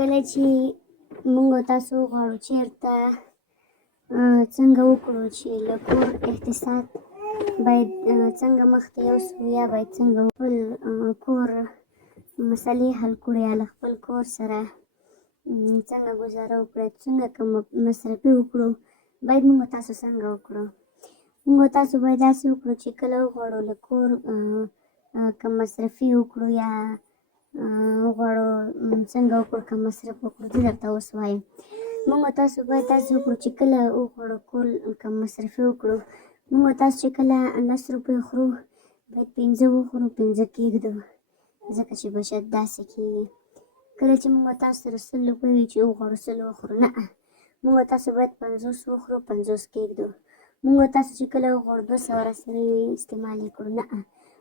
کله چې موږ تاسو غواړو چېرته څنګه وکړو چې له کور اقتصاد باید څنګه مخته یوسو یا باید څنګه خپل کور مسلې حل کړو یا له خپل کور سره څنګه ګزاره وکړو څنګه که مصرفي وکړو باید موږ تاسو څنګه وکړو. موږ تاسو باید داسې وکړو چې کله وغواړو له کور که مصرفي وکړو یا وغواړو څنګه وکړو که مصرف وکړو زه درته اوس وایم. موږ تاسو باید داسې وکړو چې کله وغواړو کور که مصرفي وکړو موږ تاسو چې کله 10 روپۍ خورو باید 15 وخورو 15 کېږدو ځکه چې بچت داسې کېږي. کله چې موږ تاسو سره 100 روپۍ وي چې وغواړو 100 وخورو نه موږ تاسو باید 50 وخورو 50 کېږدو. موږ تاسو چې کله وغواړو 200 راسره وي استعمال یې کړو نه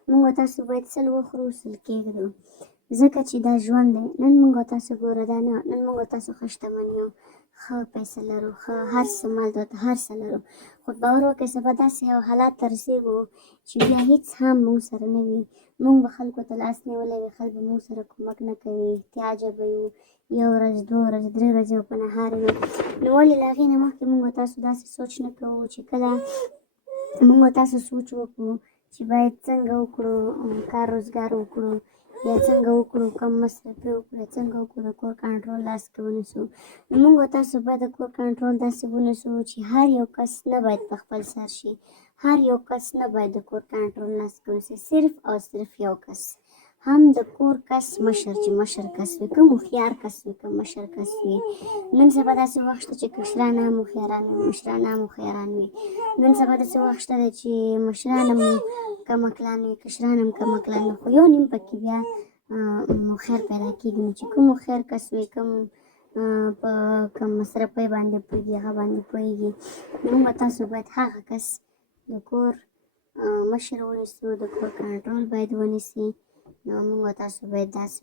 موږ تاسو باید 100 وخورو 100 کېږدو ځکه چې دا ژوند دی. نن موږ تاسو ګوره دا نه نن موږ تاسو ښه شتمن یو ښه پیسه لرو ښه هر څه مال دولت هر څه لرو خو باور وکړئ سبا داسې یو حالات ته رسېږو چې بیا هېڅ هم موږ سره نه وي. موږ به خلکو ته لاس نیولی وي خلک به موږ سره کومک نه کوي احتیاجه به یو 1 ورځ 2 ورځې 3 ورځې به په نهار یو. نو ولې له هغې نه مخکې موږ تاسو داسې سوچ نه کوو چې کله موږ تاسو سوچ وکړو چې باید څنګه وکړو کار روزګار وکړو یا څنګه وکړو کم مصرفي وکړو یا څنګه وکړو د کور کنټرول لاس کې ونیسو. نو موږ تاسو باید د کور کنټرول داسې ونیسو چې هر یو کس نه باید په خپل سر شي هر یو کس نه باید د کور کنټرول لاس کې ونیسي صرف او صرف یو کس هم د کور کس مشر چې مشر کس وي که هوښیار کس وي که مشر کس وي. نن سبا داسې وخت شته چې کشران هم هوښیاران وي مشران هم هوښیاران وي. نن سبا داسې وخت شته دی چې مشران هم کمکلان وي کشران هم کمکلان وي خو یو نیم پکې بیا هوښیار پیدا کېږي. نو چې کوم هوښیار کس وي کوم په کم مصرفۍ باندې پوهېږي هغه باندې پوهېږي نو موږ تاسو باید هغه کس د کور مشر ونیسو د کور کنټرول باید ونیسي. نو موږ تاسو باید داسې